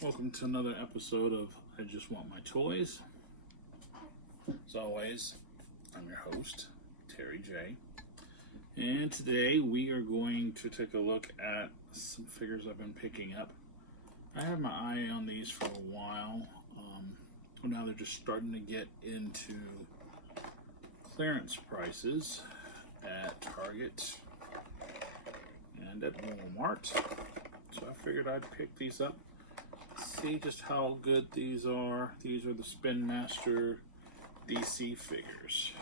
Welcome to another episode of I Just Want My Toys. As always, I'm your host, Terry J. And today we are going to take a look at some figures I've been picking up. I had my eye on these for a while. Now they're just starting to get into clearance prices at Target and at Walmart. So I figured I'd pick these up. See just how good these are. These are the Spinmaster DC figures.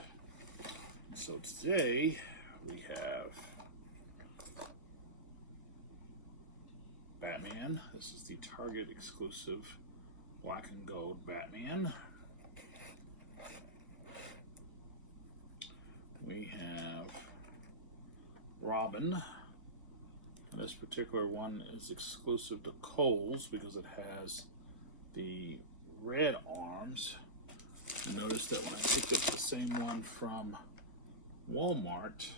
So today we have Batman. This is the Target exclusive black and gold Batman. We have Robin. This particular one is exclusive to Kohl's because it has the red arms. And notice that when I picked up the same one from Walmart,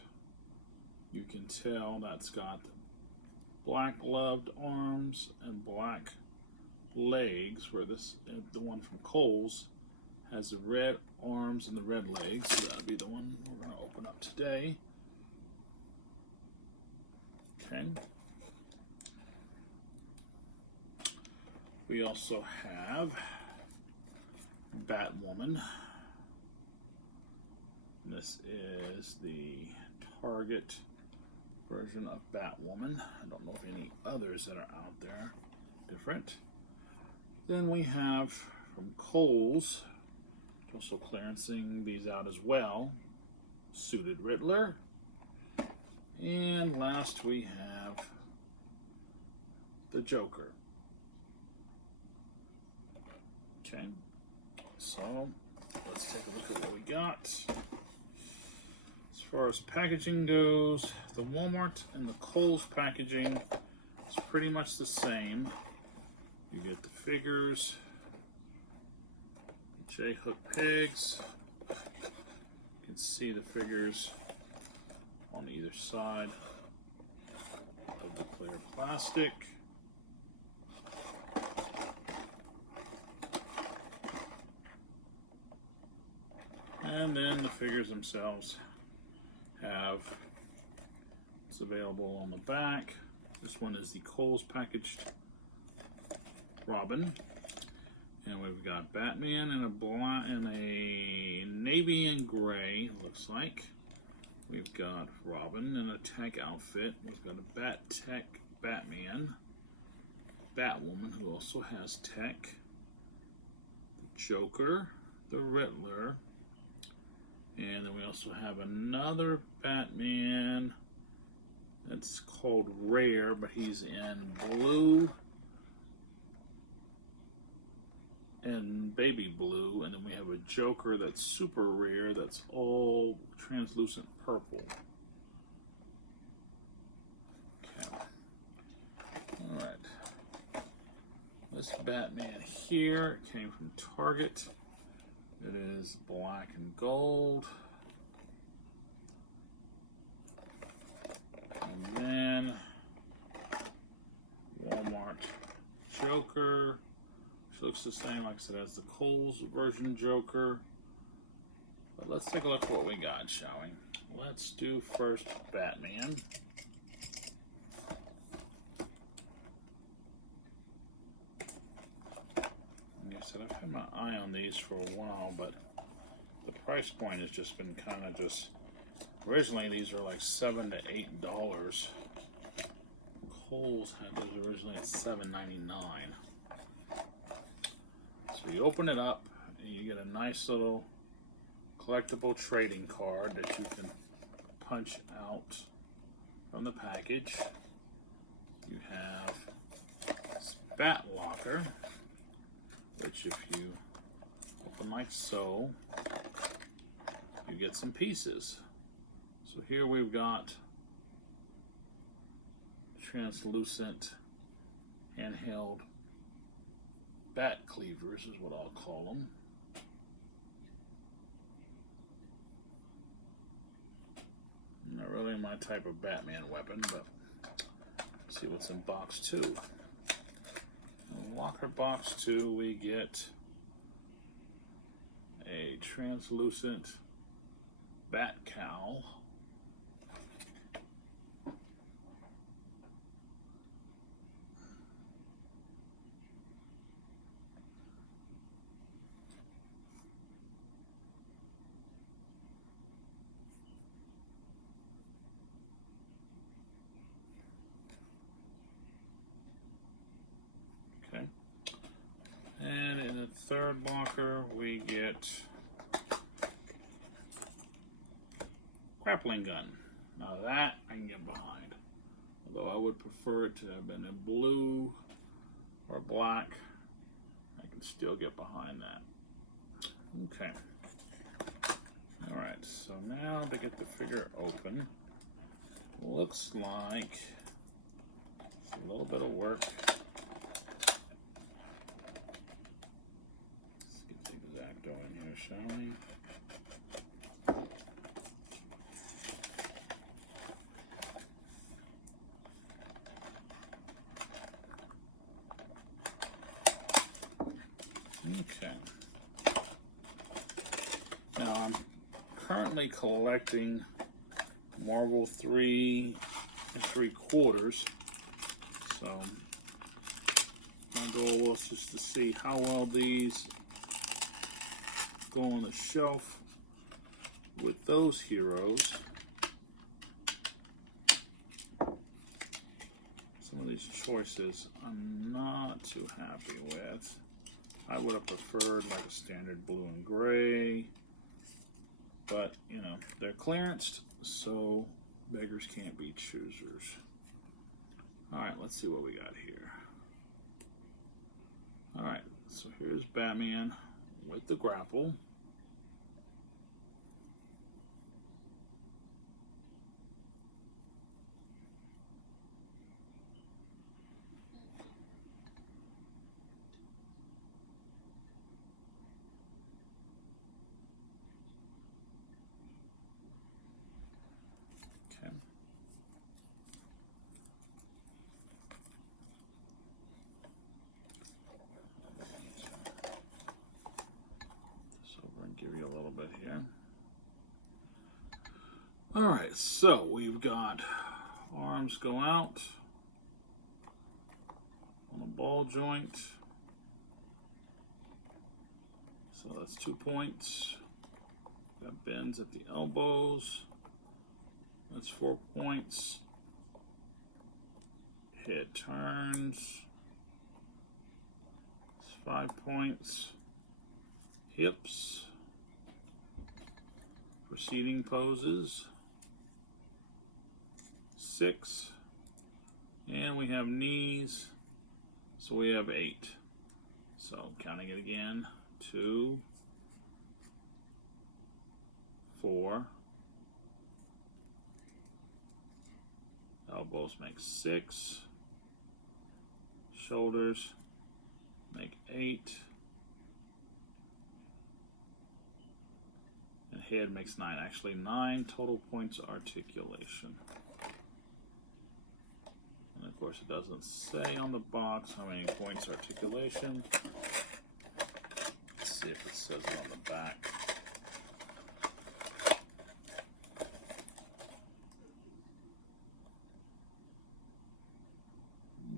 you can tell that's got black gloved arms and black legs, where this the one from Kohl's has the red arms and the red legs. So that'll be the one we're going to open up today. Okay. We also have Batwoman. This is the Target version of Batwoman. I don't know if any others that are out there different. Then we have from Kohl's, also clearancing these out as well, Suited Riddler. And last we have the Joker. Okay, so let's take a look at what we got. As far as packaging goes, the Walmart and the Kohl's packaging is pretty much the same. You get the figures, J-hook pegs. You can see the figures on either side of the clear plastic. And then the figures themselves have it's available on the back. This one is the Kohl's packaged Robin. And we've got Batman in a black and a navy and gray, looks like. We've got Robin in a tech outfit. We've got a Bat Tech Batman. Batwoman, who also has tech. The Joker, the Riddler. And then we also have another Batman that's called Rare, but he's in blue and baby blue. And then we have a Joker that's super rare, that's all translucent purple. Okay. Alright. This Batman here came from Target. It is black and gold. And then Walmart Joker, which looks the same, like I said, as the Kohl's version Joker. But let's take a look at what we got, shall we? Let's do first Batman. Like I said, I've had my eye on these for a while, but the price point has just been kind of just... Originally, these are like $7 to $8. Kohl's had those originally at $7.99. So you open it up, and you get a nice little collectible trading card that you can punch out from the package. You have this Bat Locker, which if you open like so, you get some pieces. So here we've got translucent handheld bat cleavers is what I'll call them. Not really my type of Batman weapon, but let's see what's in box 2. locker box 2, we get a translucent bat cowl. Okay. And in the third locker, we get grappling gun. Now that I can get behind. Although I would prefer it to have been in blue or black, I can still get behind that. Okay. Alright, so now to get the figure open, looks like it's a little bit of work. Let's get the X-Acto in here, shall we? Okay. Now I'm currently collecting Marvel 3 3/4, so my goal was just to see how well these go on the shelf with those heroes. Some of these choices I'm not too happy with. I would have preferred like a standard blue and gray, but you know, they're clearanced, so beggars can't be choosers. Alright, let's see what we got here. Alright, so here's Batman with the grapple. Give you a little bit here. Alright, so we've got arms go out on a ball joint. So that's 2 points. Got bends at the elbows. That's 4 points. Head turns. That's 5 points. Hips. Proceeding poses, 6, and we have knees, so we have 8. So counting it again, 2, 4, elbows make 6, shoulders make 8, and head makes 9. Actually 9 total points articulation. And of course it doesn't say on the box how many points articulation. Let's see if it says it on the back.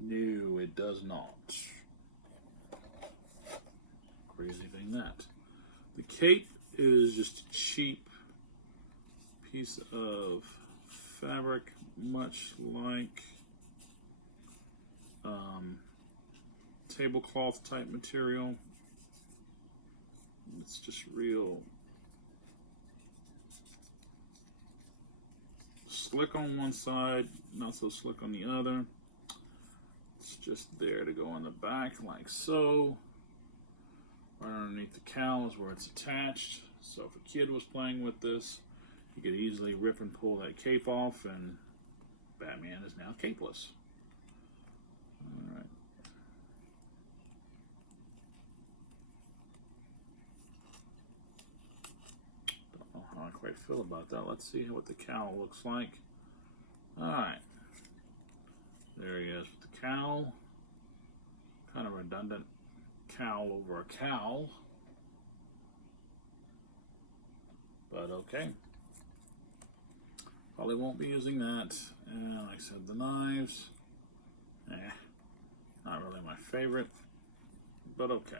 No, it does not. Crazy thing that. The cape is just a cheap piece of fabric, much like tablecloth type material. It's just real slick on one side, not so slick on the other. It's just there to go on the back like so. Right underneath the cowl is where it's attached. So if a kid was playing with this, you could easily rip and pull that cape off, and Batman is now capeless. Alright. Don't know how I quite feel about that. Let's see what the cowl looks like. Alright. There he is with the cowl. Kind of a redundant cowl over a cowl. But okay. Probably won't be using that. And like I said, the knives, not really my favorite, but okay.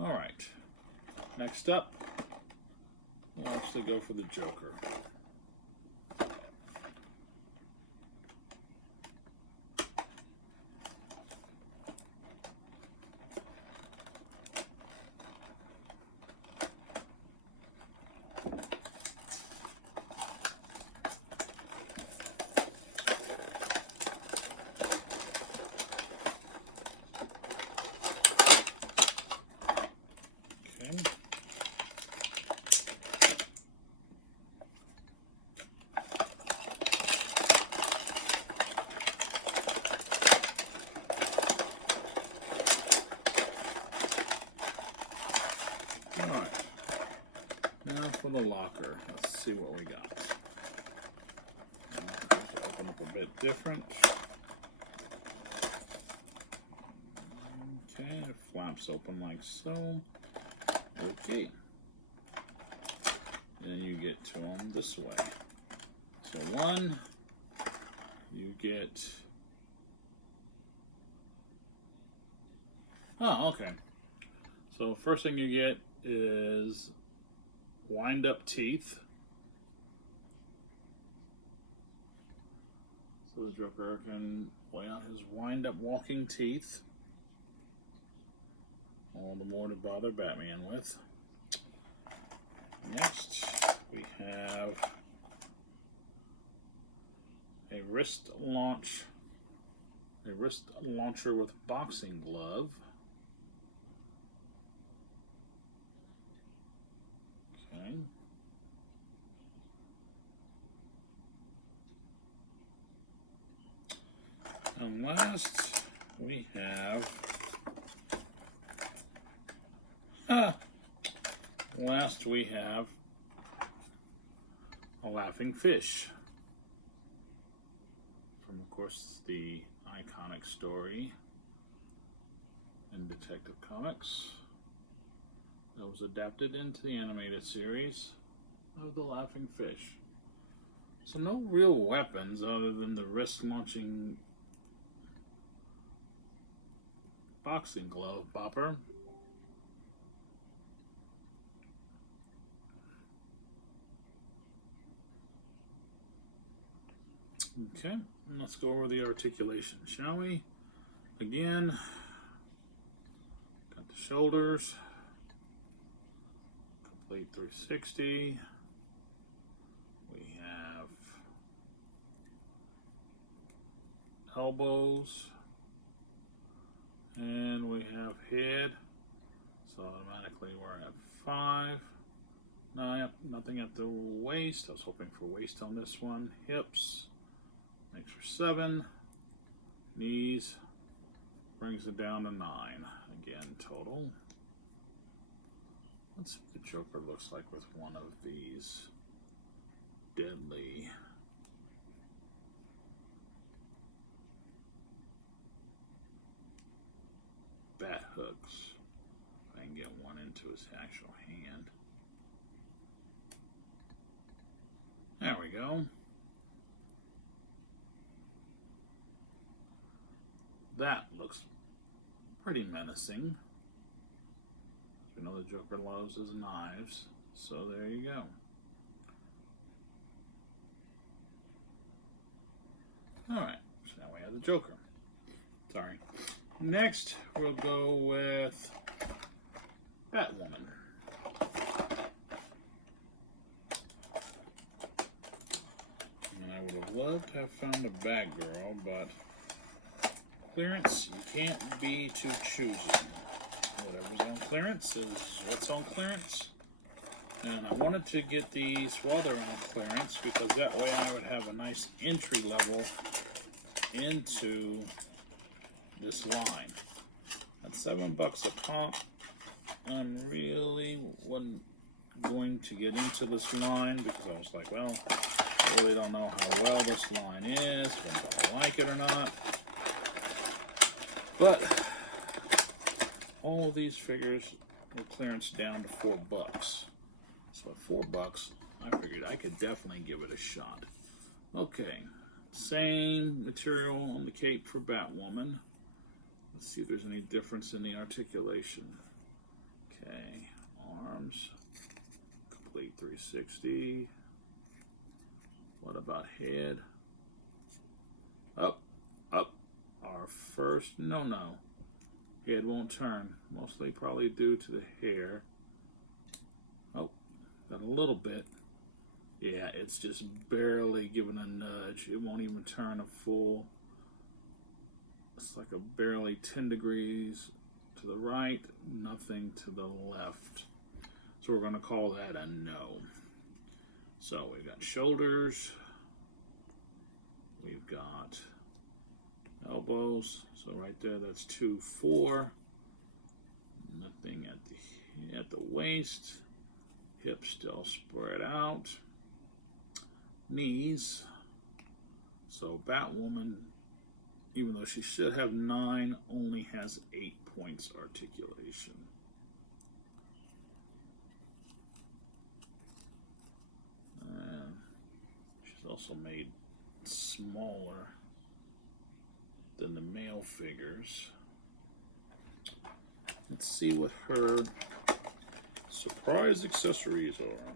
Alright, next up, we'll actually go for the Joker. Alright, now for the locker. Let's see what we got. Open up a bit different. Okay, it flaps open like so. Okay. And you get to them this way. So one, you get... Oh, okay. So first thing you get is wind-up teeth. So the Joker can lay out his wind-up walking teeth. All the more to bother Batman with. Next, we have a wrist launcher with boxing glove. Okay. And last, we have a laughing fish from, of course, the iconic story in Detective Comics that was adapted into the animated series of the laughing fish. So no real weapons other than the wrist launching boxing glove bopper. Okay, let's go over the articulation, shall we? Again, got the shoulders, complete 360. We have elbows, and we have head. So automatically we're at 5. No, yep, nothing at the waist. I was hoping for waist on this one. Hips. Makes for 7. Knees brings it down to 9. Again, total. Let's see what the Joker looks like with one of these deadly bat hooks. If I can get one into his actual hand. There we go. That looks pretty menacing. You know the Joker loves his knives, so there you go. Alright, so now we have the Joker. Sorry. Next, we'll go with Batwoman. And I would have loved to have found a Batgirl, but clearance, you can't be too choosy. Whatever's on clearance is what's on clearance. And I wanted to get these while they're on clearance because that way I would have a nice entry level into this line. At $7 a pop, I really wasn't going to get into this line because I was like, well, I really don't know how well this line is, if I'm going to like it or not. But all of these figures were clearance down to $4. So at $4, I figured I could definitely give it a shot. Okay, same material on the cape for Batwoman. Let's see if there's any difference in the articulation. Okay, arms, complete 360. What about head? Up, up. Our first, no. Head won't turn, mostly probably due to the hair. Oh, got a little bit. Yeah, it's just barely giving a nudge. It won't even turn a full. It's like a barely 10 degrees to the right, nothing to the left. So we're going to call that a no. So we've got shoulders. We've got elbows. So right there, that's 2, 4. Nothing at the waist. Hips still spread out. Knees. So Batwoman, even though she should have 9, only has 8 points articulation. She's also made smaller than the male figures. Let's see what her surprise accessories are.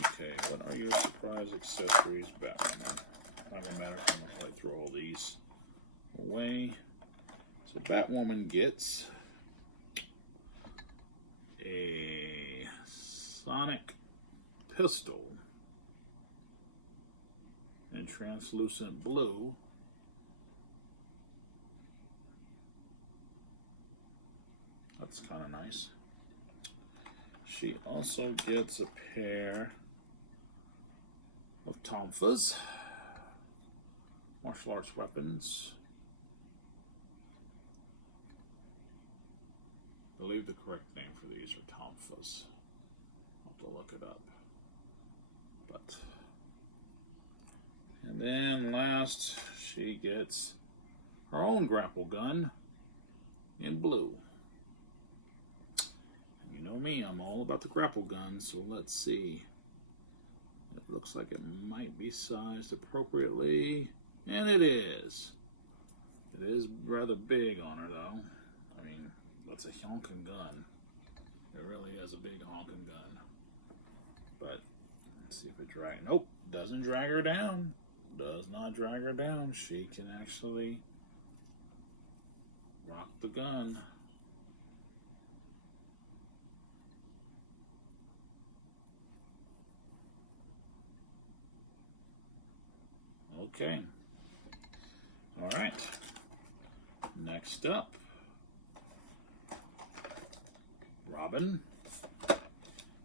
Okay, what are your surprise accessories, Batwoman? Not gonna matter how much I throw all these away. So Batwoman gets a sonic pistol in translucent blue. That's kind of nice. She also gets a pair of tonfas, martial arts weapons. I believe the correct name for these are tonfas. I'll have to look it up. And then last, she gets her own grapple gun in blue. You know me, I'm all about the grapple gun, so let's see. It looks like it might be sized appropriately, and it is. It is rather big on her, though. I mean, that's a honking gun. It really is a big honking gun. But, let's see if it drags. Nope, doesn't drag her down. Does not drag her down. She can actually rock the gun. Okay. All right. Next up, Robin.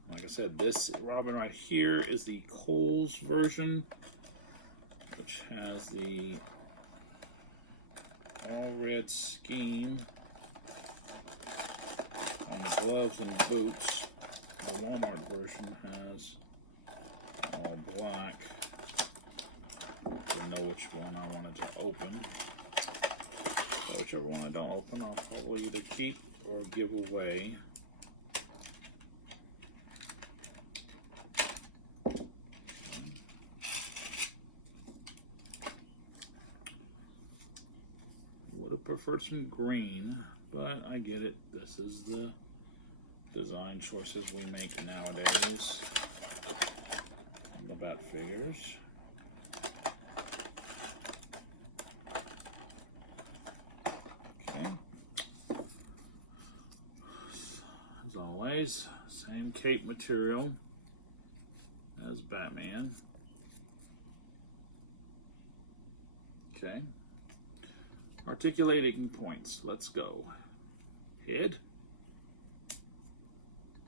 Like I said, this Robin right here is the Kohl's version, which has the all red scheme on the gloves and boots. The Walmart version has all black. Didn't know which one I wanted to open. So whichever one I don't open, I'll probably either keep or give away. Would have preferred some green, but I get it. This is the design choices we make nowadays on the Bat figures. Same cape material as Batman. Okay. Articulating points. Let's go. Head.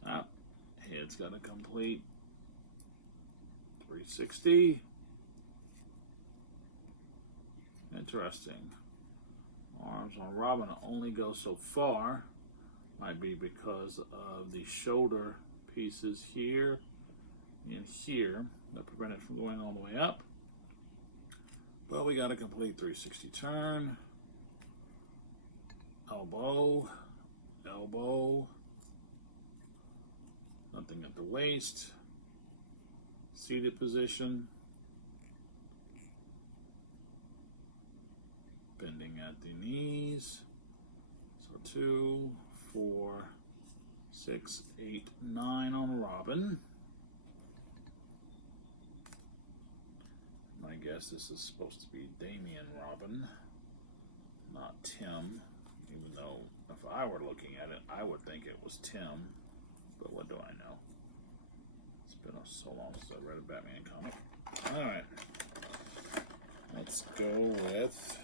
Ah, head's got a complete 360. Interesting. Arms on Robin only go so far. Might be because of the shoulder pieces here in here that prevent it from going all the way up. But we got a complete 360 turn. Elbow, elbow, nothing at the waist, seated position, bending at the knees. So 2, 4, 6, 8, 9 on Robin. I guess this is supposed to be Damian Robin, not Tim, even though if I were looking at it, I would think it was Tim, but what do I know? It's been so long since I read a Batman comic. Alright, let's go with,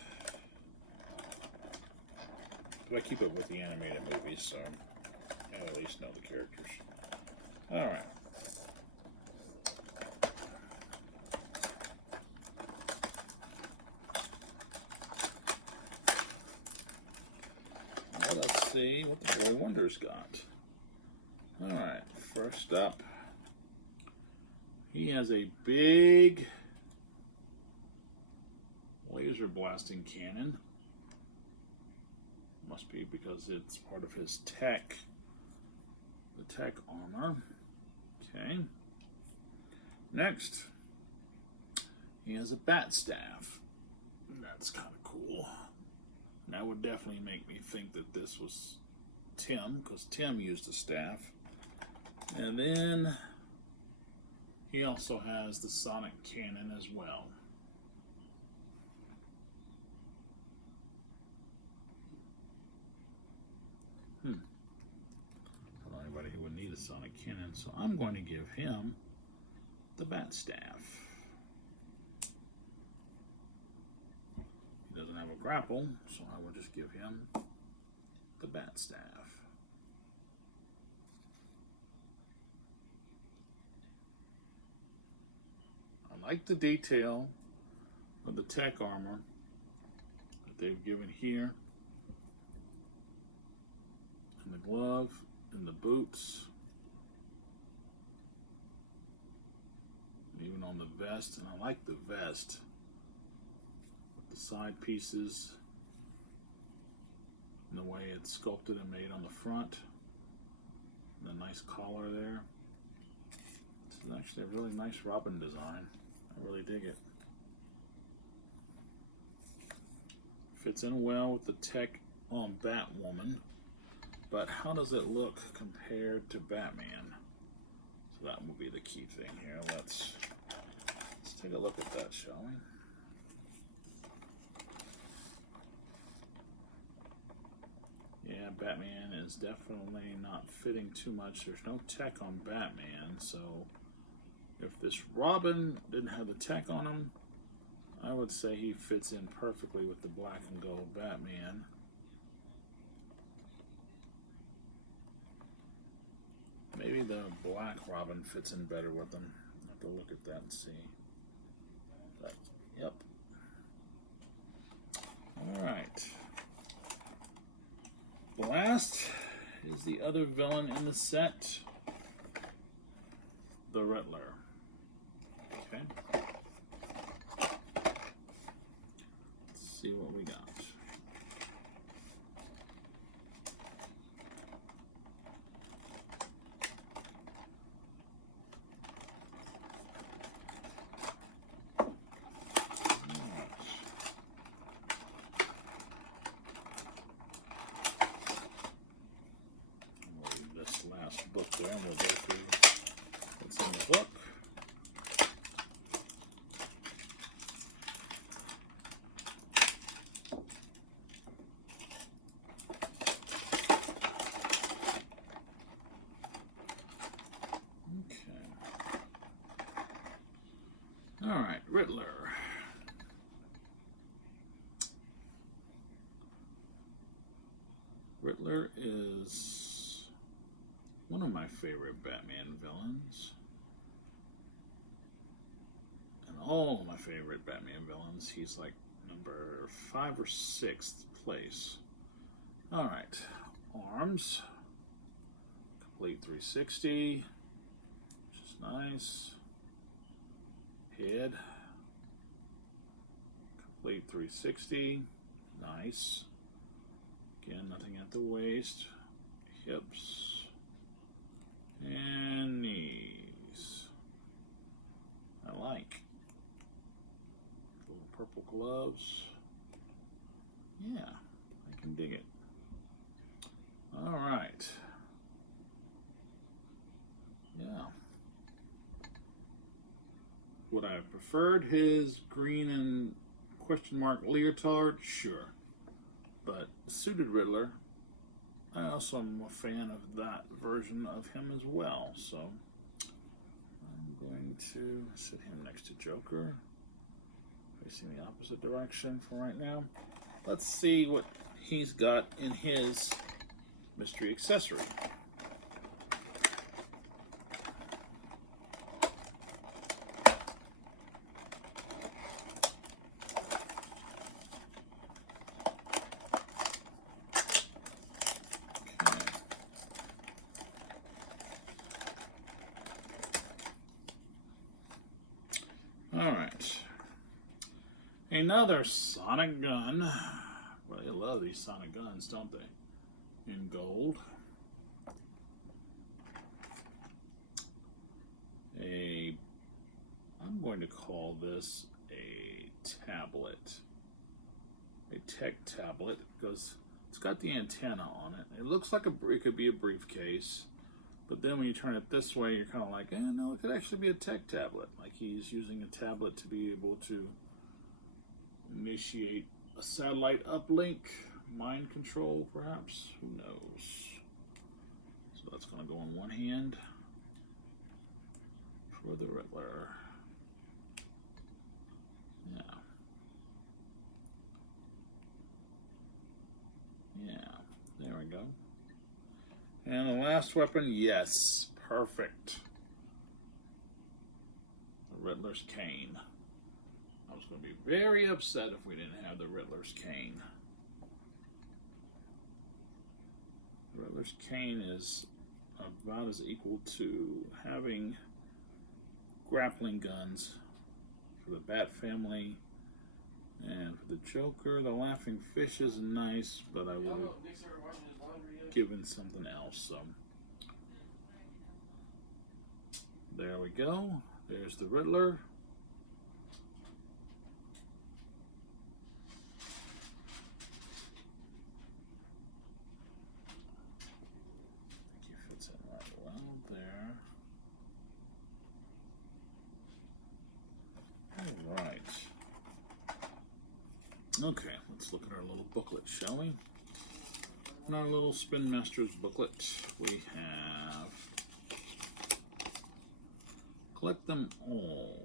I keep it with the animated movies, so I at least know the characters. Alright. Let's see what the Boy Wonder's got. Alright, first up, he has a big laser blasting cannon. Must be because it's part of his tech, the tech armor. Okay. Next, he has a bat staff. That's kind of cool. And that would definitely make me think that this was Tim, because Tim used a staff. And then he also has the sonic cannon as well. I don't know anybody who would need a sonic cannon, so I'm going to give him the bat staff. He doesn't have a grapple, so I will just give him the bat staff. I like the detail of the tech armor that they've given here, and the glove, and the boots, and even on the vest. And I like the vest with the side pieces and the way it's sculpted and made on the front, and the nice collar there. This is actually a really nice Robin design. I really dig it. Fits in well with the tech on Batwoman, but how does it look compared to Batman? So that will be the key thing here. Let's take a look at that, shall we? Yeah, Batman is definitely not fitting too much. There's no tech on Batman, so if this Robin didn't have the tech on him, I would say he fits in perfectly with the black and gold Batman. Maybe the black Robin fits in better with him. I'll have to look at that and see. But, yep. Alright. Last is the other villain in the set, the Riddler. Okay. Let's see what we got. Book there, and we'll go through what's in the book. Okay. All right, Riddler. Riddler is one of my favorite Batman villains. And all of my favorite Batman villains, he's like number 5 or 6th place. Alright, arms. Complete 360. Just nice. Head. Complete 360. Nice. Again, nothing at the waist. Hips. And knees. I like. Little purple gloves. Yeah, I can dig it. All right. Yeah. Would I have preferred his green and question mark leotard? Sure. But suited Riddler, I also am a fan of that version of him as well. So I'm going to sit him next to Joker, facing the opposite direction for right now. Let's see what he's got in his mystery accessory. Alright, another sonic gun. Well, they love these sonic guns, don't they? In gold. I'm going to call this a tablet. A tech tablet, because it's got the antenna on it. It looks like it could be a briefcase. But then when you turn it this way, you're kind of like, no, it could actually be a tech tablet. Like he's using a tablet to be able to initiate a satellite uplink, mind control, perhaps. Who knows? So that's going to go in one hand for the Riddler. Yeah. Yeah, there we go. And the last weapon, yes, perfect. The Riddler's cane. I was going to be very upset if we didn't have the Riddler's cane. The Riddler's cane is about as equal to having grappling guns for the Bat family. And for the Joker, the Laughing Fish is nice, but I would have given something else. So there we go. There's the Riddler. I think he fits in right well there. All right. Okay, let's look at our little booklet, shall we? In our little Spinmasters booklet, we have collect them all.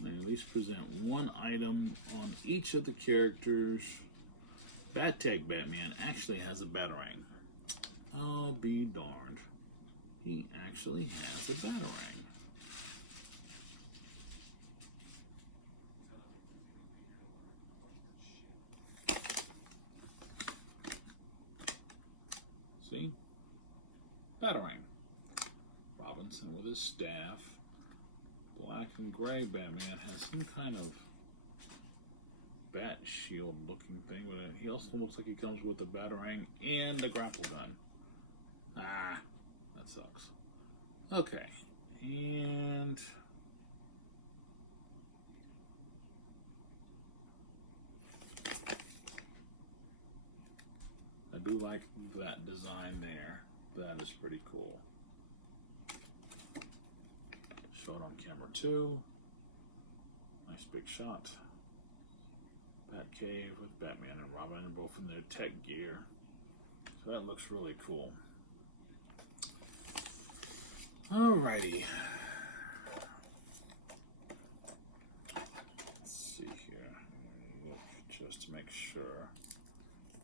They at least present one item on each of the characters. Bat-Tech Batman actually has a Batarang. I'll be darned. He actually has a Batarang. See? Batarang. Robinson with his staff. Black and gray Batman has some kind of bat shield looking thing, but he also looks like he comes with a Batarang and a grapple gun. Ah, that sucks. Okay, and I do like that design there. That is pretty cool. Show it on camera too. Nice big shot. Batcave with Batman and Robin, both in their tech gear. So that looks really cool. Alrighty. Let's see here. Look just to make sure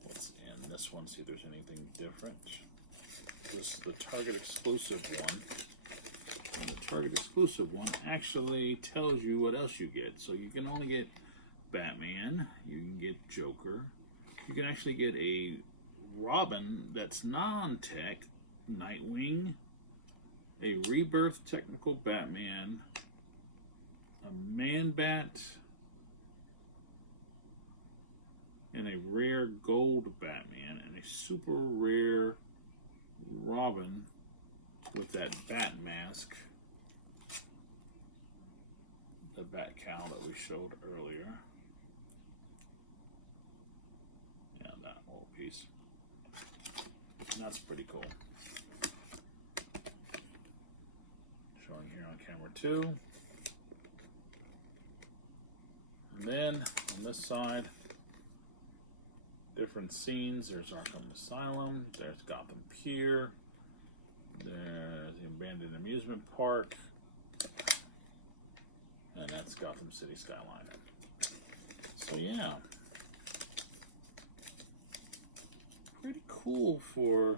what's in this one. See if there's anything different. This is the Target exclusive one. And the Target exclusive one actually tells you what else you get. So you can only get Batman, you can get Joker, you can actually get a Robin that's non-tech, Nightwing, a Rebirth Technical Batman, a Man Bat, and a rare gold Batman, and a super rare Robin with that bat mask, the bat cowl that we showed earlier. Yeah, that little piece. And that's pretty cool. Showing here on camera 2. And then on this side, different scenes. There's Arkham Asylum, there's Gotham Pier, there's the Abandoned Amusement Park, and that's Gotham City Skyline. So yeah, pretty cool for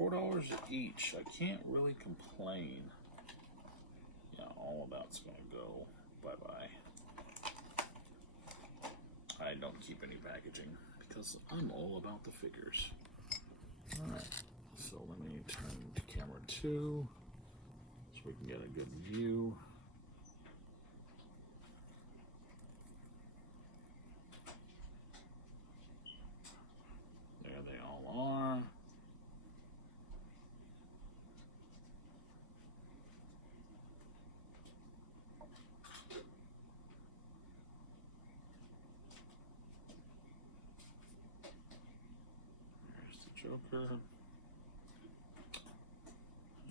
$4 each. I can't really complain. Yeah, all of that's gonna go bye-bye. I don't keep any packaging because I'm all about the figures. Alright, so let me turn to camera 2 so we can get a good view. There they all are. Joker,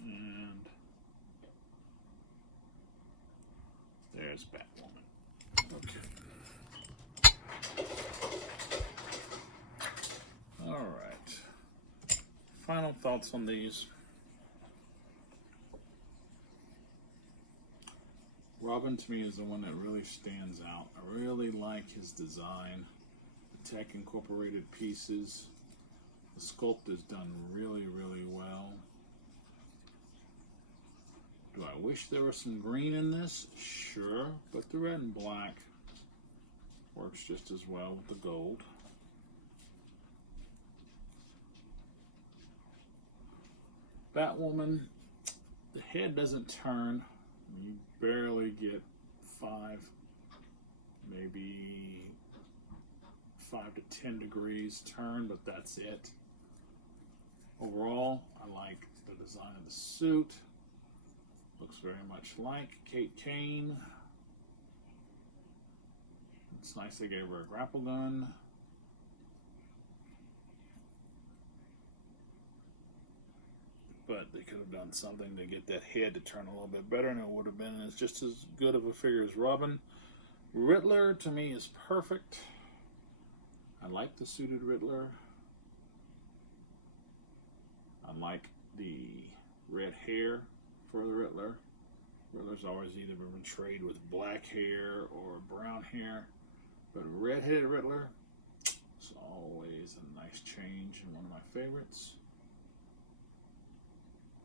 and there's Batwoman. Okay. All right. Final thoughts on these. Robin to me is the one that really stands out. I really like his design, the tech incorporated pieces. The sculpt is done really, really well. Do I wish there was some green in this? Sure, but the red and black works just as well with the gold. Batwoman, the head doesn't turn. You barely get 5, maybe 5 to 10 degrees turn, but that's it. Overall, I like the design of the suit. Looks very much like Kate Kane. It's nice they gave her a grapple gun. But they could have done something to get that head to turn a little bit better, and it would have been just as good of a figure as Robin. Riddler, to me, is perfect. I like the suited Riddler. I like the red hair for the Riddler. Riddler's always either been portrayed with black hair or brown hair, but red-headed Riddler is always a nice change and one of my favorites.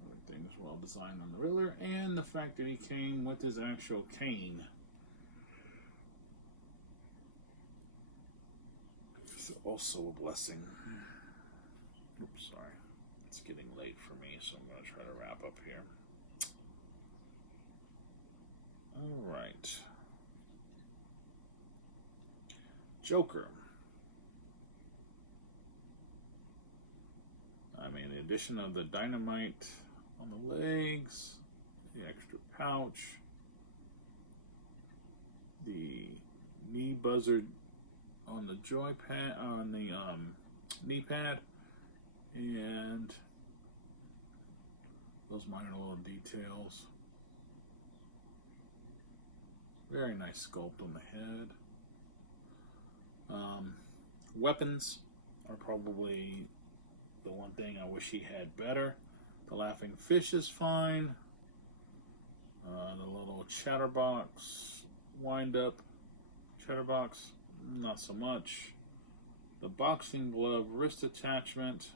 Everything's well designed on the Riddler, and the fact that he came with his actual cane. It's also a blessing. Oops, sorry. It's getting late for me, so I'm going to try to wrap up here. All right. Joker. I mean, the addition of the dynamite on the legs, the extra pouch, the knee buzzard on the joypad, on the knee pad, and those minor little details. Very nice sculpt on the head. Weapons are probably the one thing I wish he had better. The laughing fish is fine. The little chatterbox wind up chatterbox, not so much. The boxing glove wrist attachment,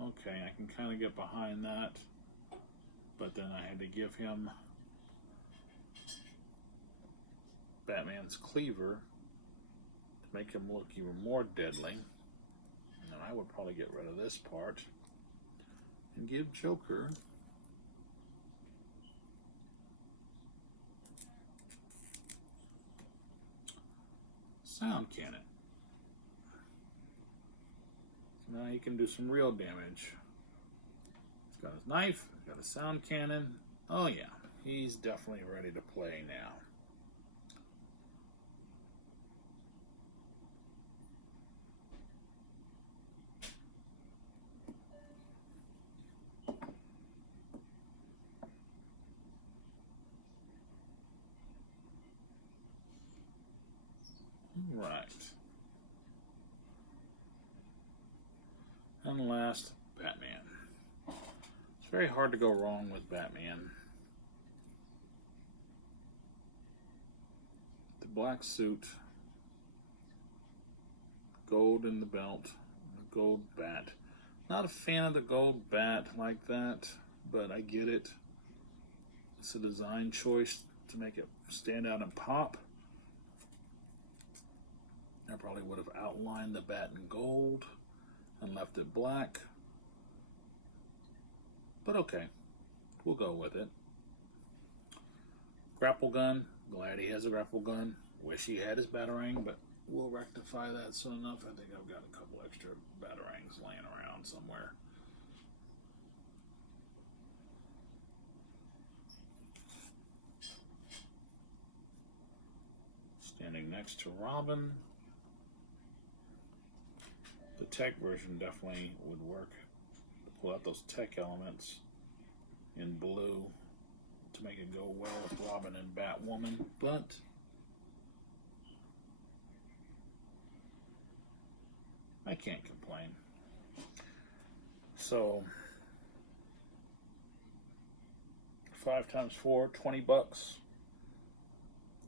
okay, I can kind of get behind that, but then I had to give him Batman's cleaver to make him look even more deadly. And then I would probably get rid of this part. and give Joker sound cannon. So now he can do some real damage. He's got his knife, he's got a sound cannon. Oh yeah, he's definitely ready to play now. Right. And last, Batman. It's very hard to go wrong with Batman. The black suit, gold in the belt, the gold bat. Not a fan of the gold bat like that, but I get it. It's a design choice to make it stand out and pop. I probably would have outlined the bat in gold and left it black. But okay, we'll go with it. Grapple gun, glad he has a grapple gun. Wish he had his batarang, but we'll rectify that soon enough. I think I've got a couple extra batarangs laying around somewhere. Standing next to Robin. The tech version definitely would work. Pull out those tech elements in blue to make it go well with Robin and Batwoman, but I can't complain. So 5 times 4, 20 bucks.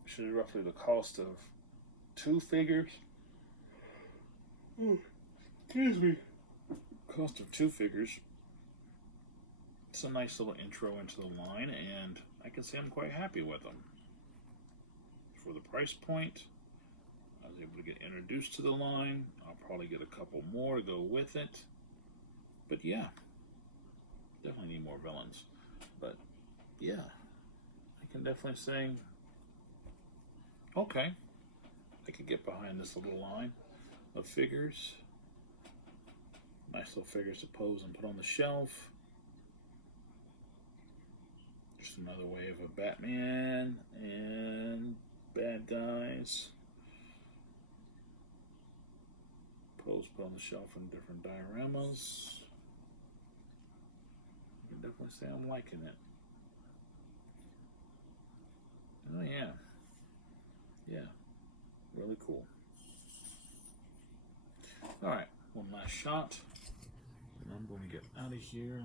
Which is roughly the cost of 2 figures. Excuse me. Cost of 2 figures. It's a nice little intro into the line, and I can say I'm quite happy with them. For the price point, I was able to get introduced to the line. I'll probably get a couple more to go with it. But yeah, definitely need more villains. But yeah, I can definitely say, okay, I could get behind this little line of figures. Nice little figures to pose and put on the shelf. Just another wave of Batman and bad guys. Pose, put on the shelf in different dioramas. I can definitely say I'm liking it. Oh yeah. Yeah. Really cool. Alright, one last shot. And I'm going to get out of here.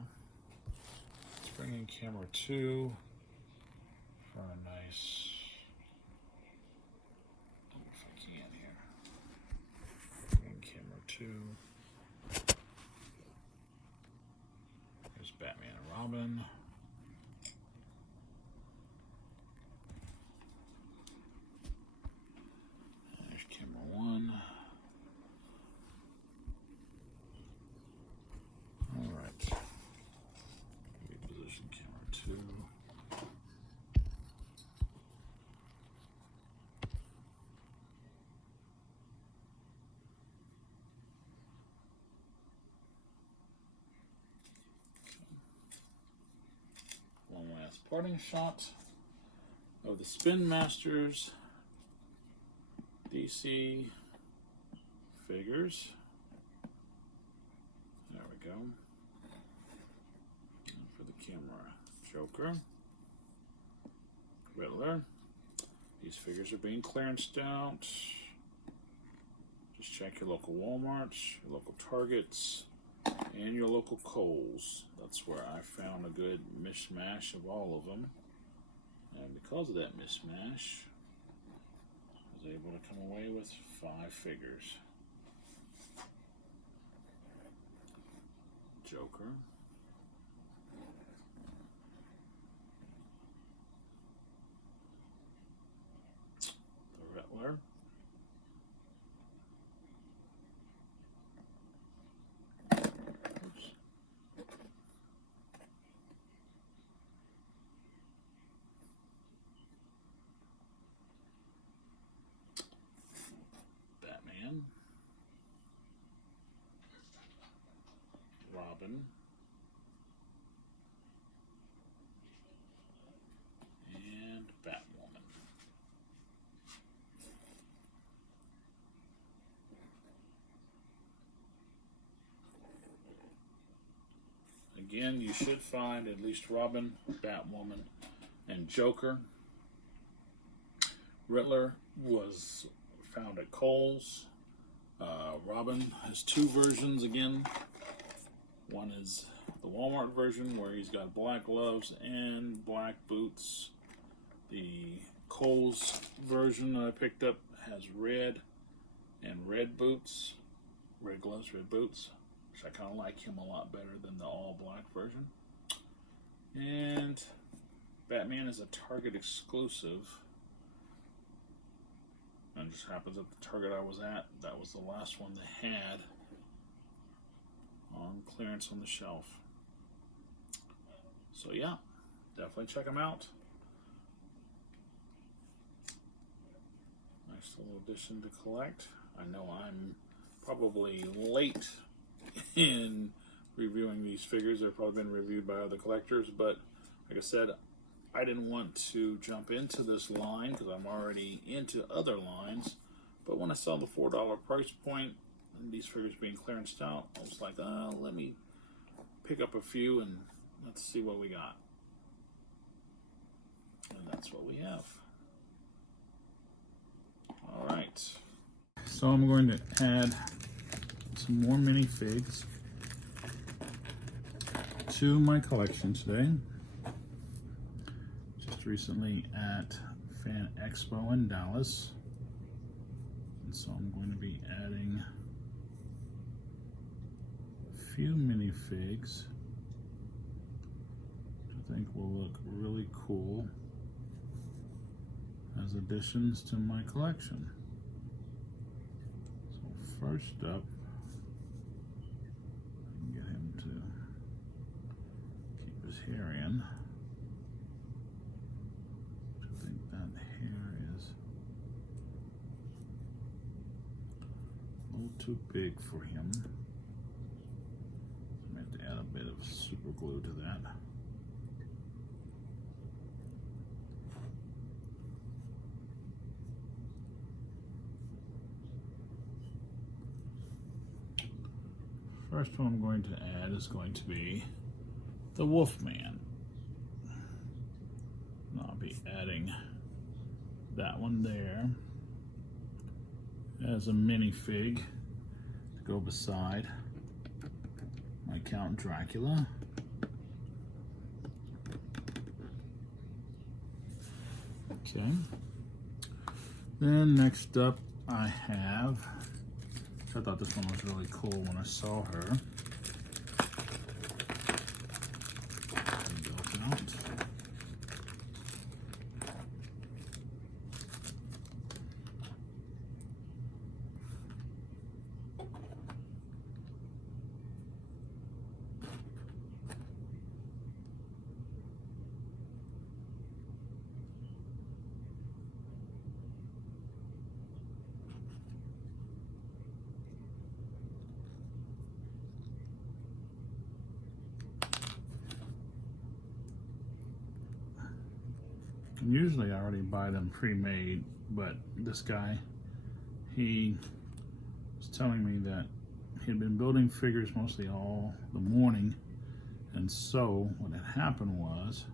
Let's bring in camera 2 for a nice, if I can here. Bring in camera 2. There's Batman and Robin. There's camera 1. Alright. Reposition camera 2. One last parting shot of the Spinmasters DC figures. There we go. And for the camera, Joker, Riddler. These figures are being clearanced out. Just check your local Walmarts, your local Targets, and your local Kohl's. That's where I found a good mishmash of all of them. And because of that mishmash, I was able to come away with 5 figures. Joker. The Riddler. Oops. Robin. And Batwoman. Again, you should find at least Robin, Batwoman, and Joker. Riddler was found at Kohl's. Robin has two versions again. One is the Walmart version where he's got black gloves and black boots. The Kohl's version that I picked up has red and red boots, red gloves, red boots, which I kind of like him a lot better than the all black version. And Batman is a Target exclusive. And it just happens that the Target I was at, that was the last one they had on clearance on the shelf. So yeah, definitely check them out. Nice little addition to collect. I know I'm probably late in reviewing these figures. They've probably been reviewed by other collectors, but like I said, I didn't want to jump into this line because I'm already into other lines. But when I saw the $4 price point and these figures being clearanced out, I was like, let me pick up a few and let's see what we got. And that's what we have. Alright. So I'm going to add some more minifigs to my collection today. Just recently at Fan Expo in Dallas. And so I'm going to be adding a few minifigs which I think will look really cool as additions to my collection. So first up, I can get him to keep his hair in. I think that hair is a little too big for him. So I have to add a bit of super glue to that. First one I'm going to add is going to be the Wolfman. And I'll be adding that one there as a minifig to go beside my Count Dracula. Okay. Then next up I have, I thought this one was really cool when I saw her. Built out. Usually I already buy them pre-made, but this guy, he was telling me that he had been building figures mostly all the morning, and so what had happened was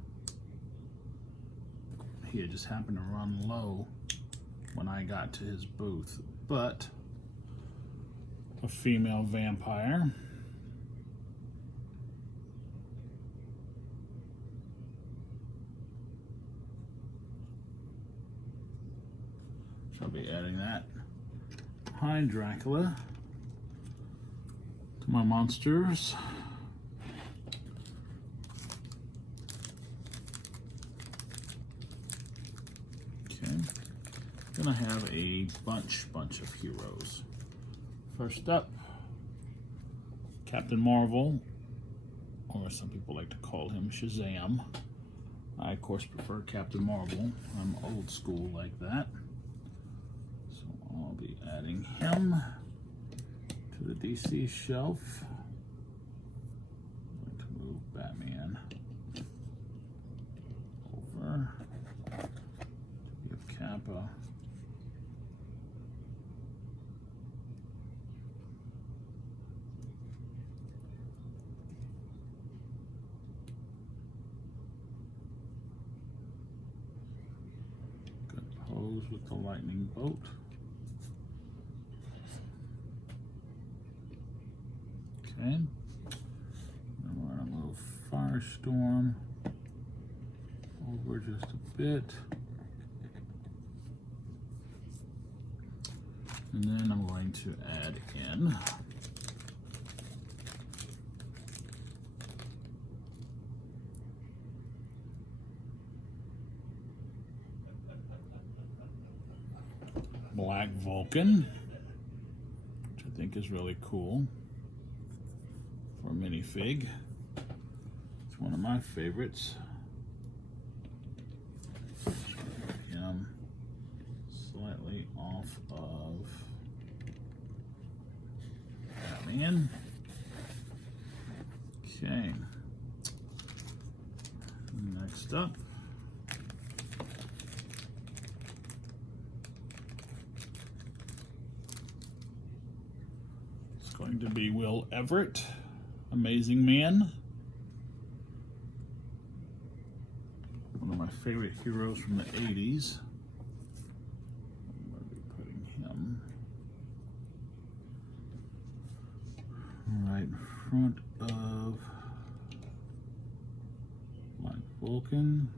he had just happened to run low when I got to his booth. But a female vampire, I'll be adding that behind Dracula to my monsters. Okay, then I have a bunch of heroes. First up, Captain Marvel, or some people like to call him Shazam. I of course prefer Captain Marvel. I'm old school like that. I'll be adding him to the DC shelf. Batman over. Give Kappa good pose with the lightning bolt. Okay. Then we're gonna move Firestorm over just a bit. And then I'm going to add in Black Vulcan, which I think is really cool for a minifig. It's one of my favorites. Him slightly off of Batman. Okay. Next up, it's going to be Will Everett, Amazing Man. One of my favorite heroes from the 80s. I'm going to be putting him right in front of Black Vulcan.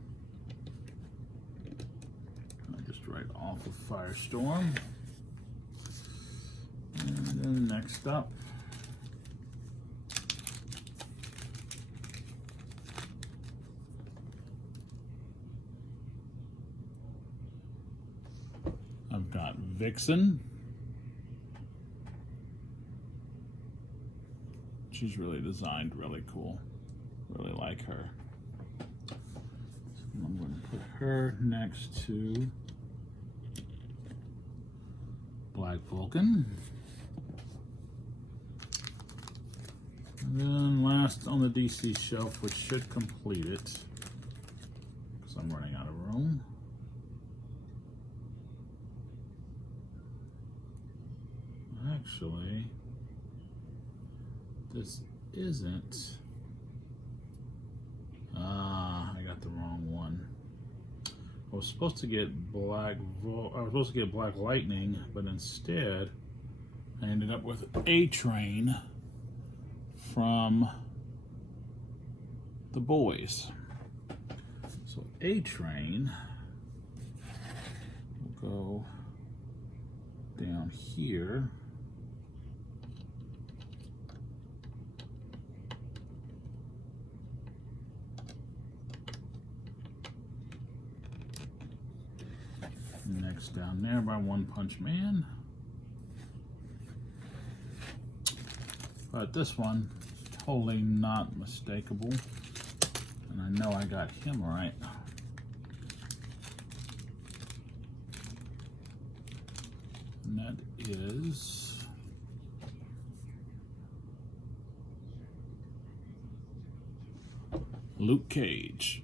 Just right off of Firestorm. And then next up, I've got Vixen. She's really designed really cool. Really like her. So I'm going to put her next to Black Vulcan. And then last on the DC shelf, which should complete it, because I'm running out of room. Actually, this isn't. I got the wrong one. I was supposed to get Black Lightning, but instead I ended up with A-Train from The Boys. So A-Train will go down here. Next down there by One Punch Man. But this one, totally not mistakable. And I know I got him right. And that is Luke Cage.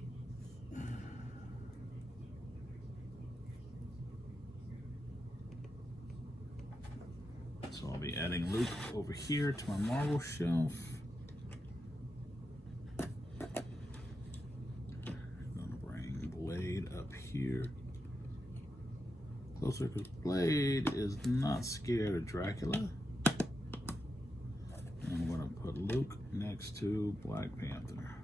So I'll be adding Luke over here to my Marvel shelf. I'm going to bring Blade up here closer, because Blade is not scared of Dracula. And I'm going to put Luke next to Black Panther.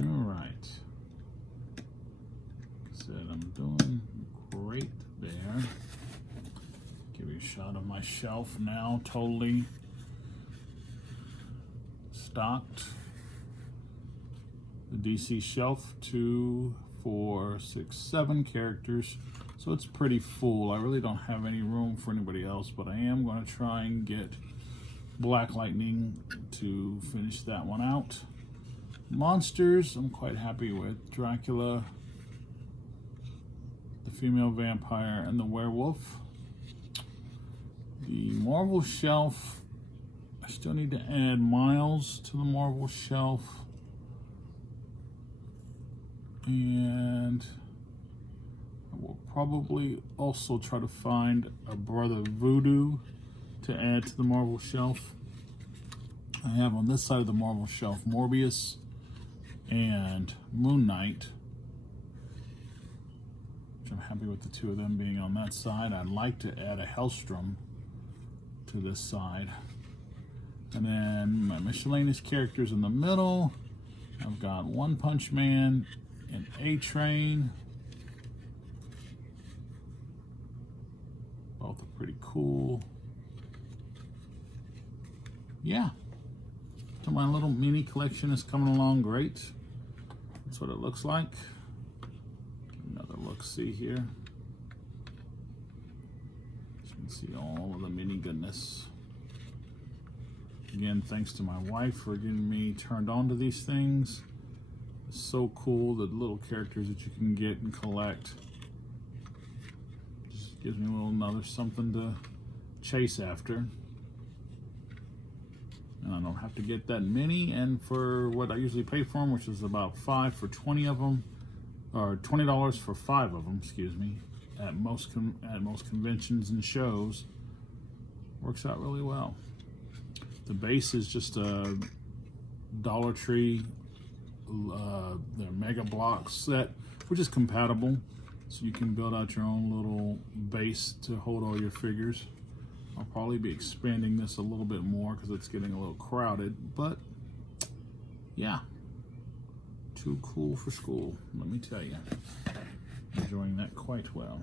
All right. Said I'm doing great there. Give you a shot of my shelf now, totally stocked. The DC shelf, 2, 4, 6, 7 characters, so it's pretty full. I really don't have any room for anybody else, but I am going to try and get Black Lightning to finish that one out. Monsters, I'm quite happy with Dracula, the female vampire, and the werewolf. The Marvel shelf, I still need to add miles to the Marvel shelf. And I will probably also try to find a Brother Voodoo to add to the Marvel shelf. I have on this side of the Marvel shelf Morbius and Moon Knight, which I'm happy with the two of them being on that side. I'd like to add a Hellstrom to this side. And then my miscellaneous characters in the middle. I've got One Punch Man and A-Train. Both are pretty cool. Yeah. So my little mini collection is coming along great. That's what it looks like. Another look-see here. You can see all of the mini goodness. Again, thanks to my wife for getting me turned on to these things. It's so cool, the little characters that you can get and collect. Just gives me a little another something to chase after. And I don't have to get that many, and for what I usually pay for them, which is about $5 for 20 of them, or $20 for 5 of them, excuse me, at most conventions and shows, works out really well. The base is just a Dollar Tree, their Mega Block set, which is compatible, so you can build out your own little base to hold all your figures. I'll probably be expanding this a little bit more because it's getting a little crowded, but yeah, too cool for school, let me tell you. Enjoying that quite well.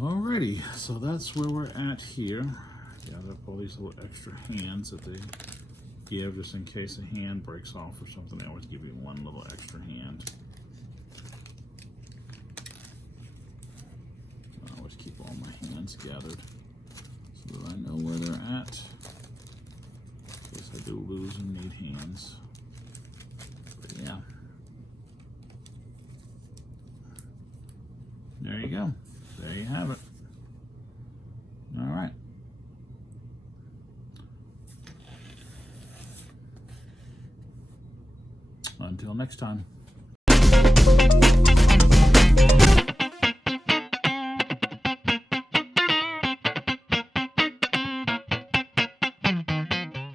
Alrighty, so that's where we're at here. Gather up all these little extra hands that they give just in case a hand breaks off or something. They always give you one little extra hand. I always keep all my hands gathered so that I know where they're at in case I do lose and need hands. But yeah. There you go. There you have it. All right. Until next time.